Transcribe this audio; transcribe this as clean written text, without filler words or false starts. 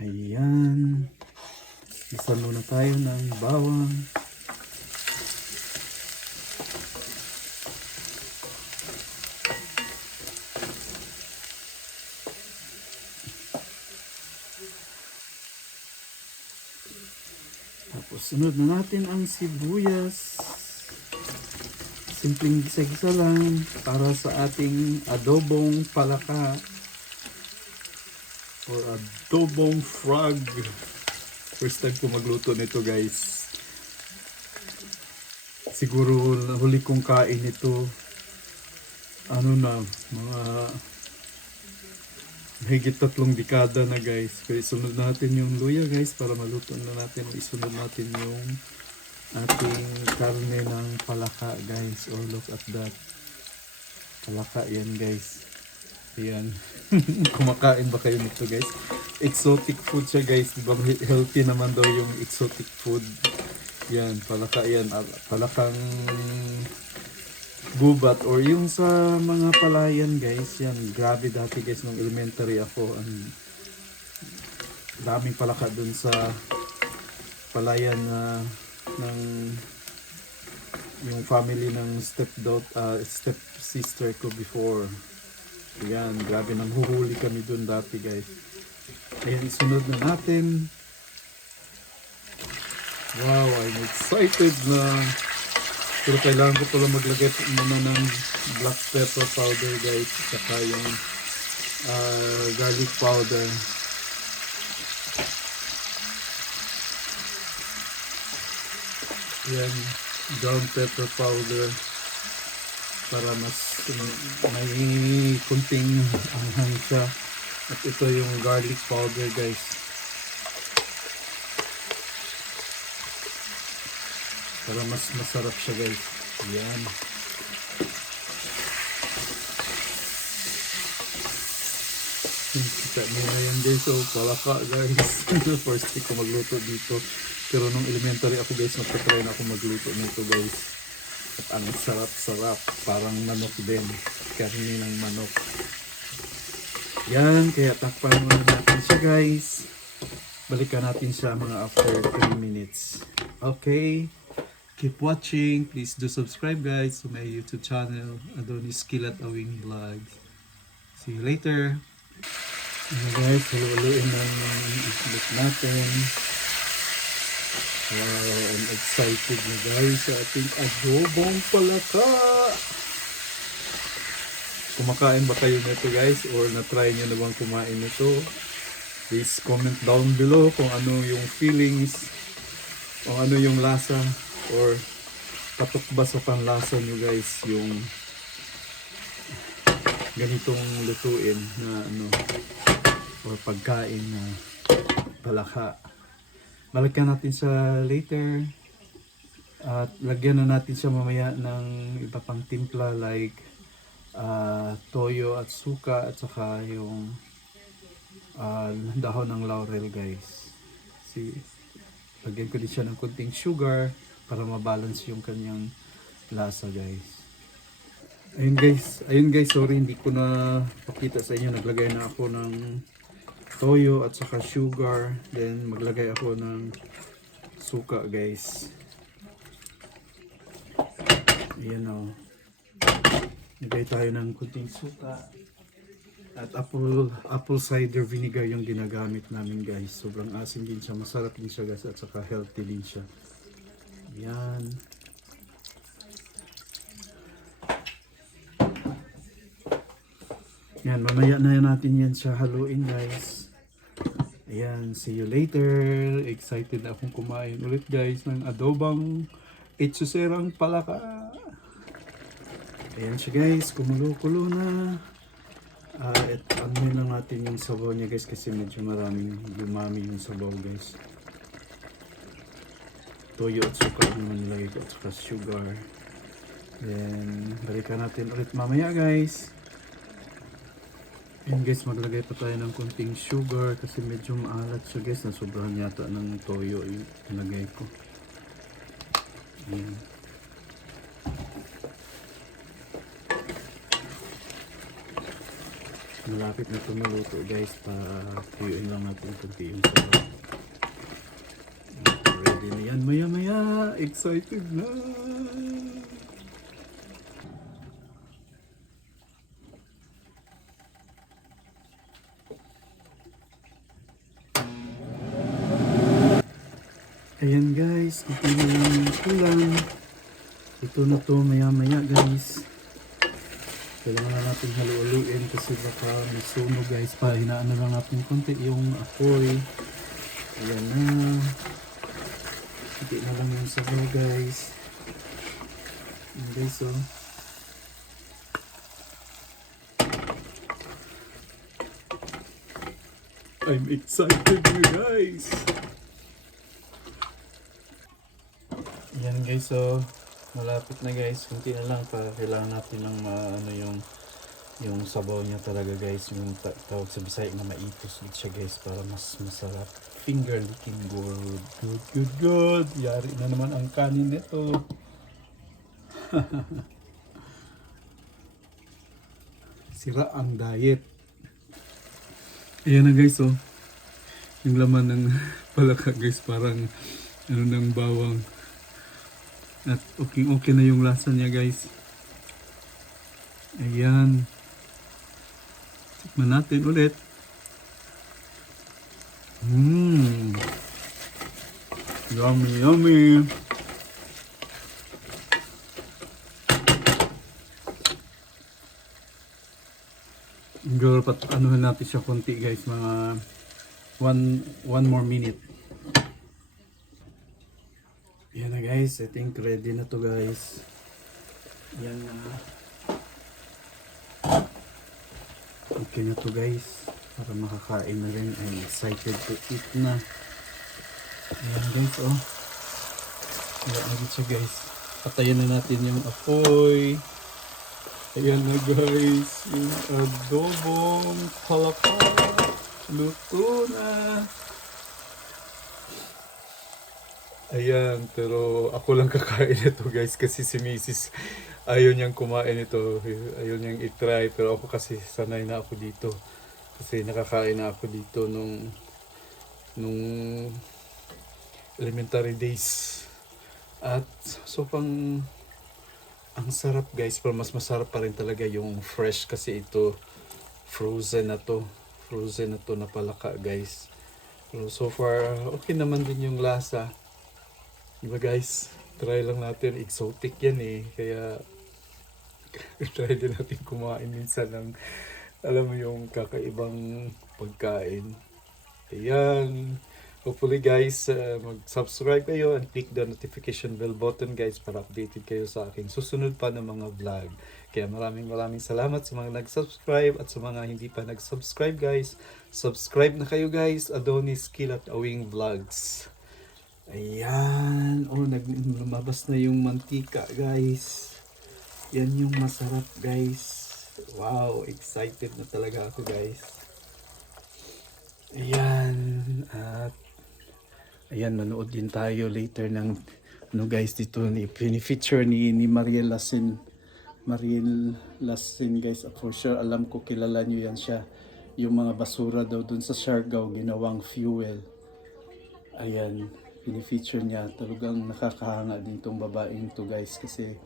Ayan. Isa muna tayo ng bawang. Tapos sunod na natin ang sibuyas. Simpleng gisa-gisa lang para sa ating adobong palaka or adobong frog. First time ko magluto nito, guys. Siguro huli kong kain ito ano na, mga higit 3 dekada na, guys. Kaya isunod natin yung luya, guys, para maluto na natin. Isunod natin yung ating karne ng palaka, guys. Oh, look at that. Palaka yan, guys. Ayan. Kumakain ba kayo nito, guys? Exotic food siya, guys. Diba healthy naman daw yung exotic food. Yan, palaka yan. Palakang gubat or yung sa mga palayan, guys. Yan, grabe dati, guys, nung elementary ako. Ang daming palaka dun sa palayan na ng yung family ng step sister ko before. Ayan, grabe, nang huhuli kami dun dati, guys. Ayan, isunod na natin. Wow, I'm excited na. Pero kailangan ko pala maglagay muna ng black pepper powder, guys. Saka yung garlic powder. Yan, brown pepper powder para mas may kunting anghang siya. At ito yung garlic powder, guys. Para mas masarap siya, guys. Yan. Kita niyo yan, guys. So, palaka, guys. First day ko magluto dito. Pero nung elementary ako, guys, nagtatry na ako magluto nito, guys. At ang sarap-sarap. Parang manok din. Karni ng manok. Yan. Kaya takpan muna natin siya, guys. Balikan natin siya mga after 3 minutes. Okay. Keep watching. Please do subscribe, guys, to my YouTube channel, Adonis Kilat Awing Vlog. See you later. Ayan, guys, haluin ng itlog natin. Wow, I'm excited na, guys, sa ating adobong palaka. Kumakain ba kayo nito, guys, or na-try nyo na bang kumain nito? Please comment down below kung ano yung feelings, kung ano yung lasa, or patok ba sa panlasa nyo, guys, yung ganitong lutuin na ano, or pagkain na palaka. Balikan natin siya later at lagyan na natin siya mamaya ng iba pang timpla like toyo at suka at saka yung dahon ng laurel, guys. Lagyan ko din siya ng konting sugar para mabalance yung kanyang lasa, guys. Ayun guys, sorry hindi ko na pakita sa inyo. Naglagay na ako ng toyo at saka sugar, then maglagay ako ng suka, guys. Ayan o. Lagay tayo ng kunting suka. At apple cider vinegar yung ginagamit namin, guys. Sobrang asin din siya, masarap din siya, guys, at saka healthy din siya. Ayan. Yan, mamaya na natin yan siya haluin, guys. Ayan, see you later. Excited na akong kumain ulit, guys, ng adobang itsuserang palaka. Ayan siya, guys, kumulo-kulo na. At anuhin lang natin yung sabaw niya, guys, kasi medyo maraming lumami yung sabaw, guys. Toyo at suka naman nilagay ko at saka sugar. Then balikan natin ulit mamaya, guys. And guys, maglagay pa tayo ng konting sugar kasi medyo maalat siya, guys. Nasobrahan yata ng toyo yung nilagay ko. Ayan. malapit na ito maluto guys, pa tuyuin lang natin kunti yung sabaw. Ready na yan maya maya, excited na. Ayan guys, ito na lang yung kulang. Ito na to maya maya guys. Kailangan na natin halu-haluin kasi baka may sunog guys pa. Hinaan na lang natin konti yung apoy. Ayan na. Hindi na lang yung sabaw guys. Ayan guys oh. I'm excited you guys. Ayan guys oh. Malapit na guys, kunti na lang para kailangan natin ng ano yung sabaw niya talaga guys, yung tawag sa Bisaya na maitos ulit siya guys para mas masarap. Finger licking good. Good. Yari na naman ang kanin nito. Sira ang diet. Ayan na guys oh. Yung laman ng palaka guys parang ano ng bawang. At okay na yung lasa niya guys. Ayan. Tikman natin ulit. Yummy. Girl, anuhan natin siya konti guys. Mga one more minute. Yan na guys, I think ready na to guys. Yan na. Okay na to guys. Para makakain na rin. I'm excited to eat na. Yan guys oh. Wala na dito guys. Patayin na natin yung apoy. Ayan na guys. Yung adobong palaka. Luto na. Ayan, pero ako lang kakain ito guys kasi si Mrs. ayaw niyang kumain ito, ayaw niyang itry, pero ako kasi sanay na ako dito kasi nakakain na ako dito nung elementary days at so ang sarap guys, pero mas masarap pa rin talaga yung fresh kasi ito frozen na to na palaka guys. Pero so far okay naman din yung lasa. Diba guys, try lang natin, exotic yan eh, kaya try din natin kumain minsan ng, alam mo yung kakaibang pagkain. Ayan, hopefully guys, mag-subscribe kayo and click the notification bell button guys para updated kayo sa aking susunod pa ng mga vlog. Kaya maraming salamat sa mga nag-subscribe at sa mga hindi pa nag-subscribe guys. Subscribe na kayo guys, Adonis Kilat Awing Vlogs. Ayan. Oh, lumabas na yung mantika, guys. Yan yung masarap, guys. Wow, excited na talaga ako, guys. Ayan. At ayan, manood din tayo later ng ano guys dito ni feature ni Mariel Lasin. Mariel Lasin, guys. For sure, alam ko kilala nyo yan siya. Yung mga basura daw dun sa Siargao, ginawang fuel. Ayan. Pini-feature niya, talagang nakakahanga din tong babaeng to guys kasi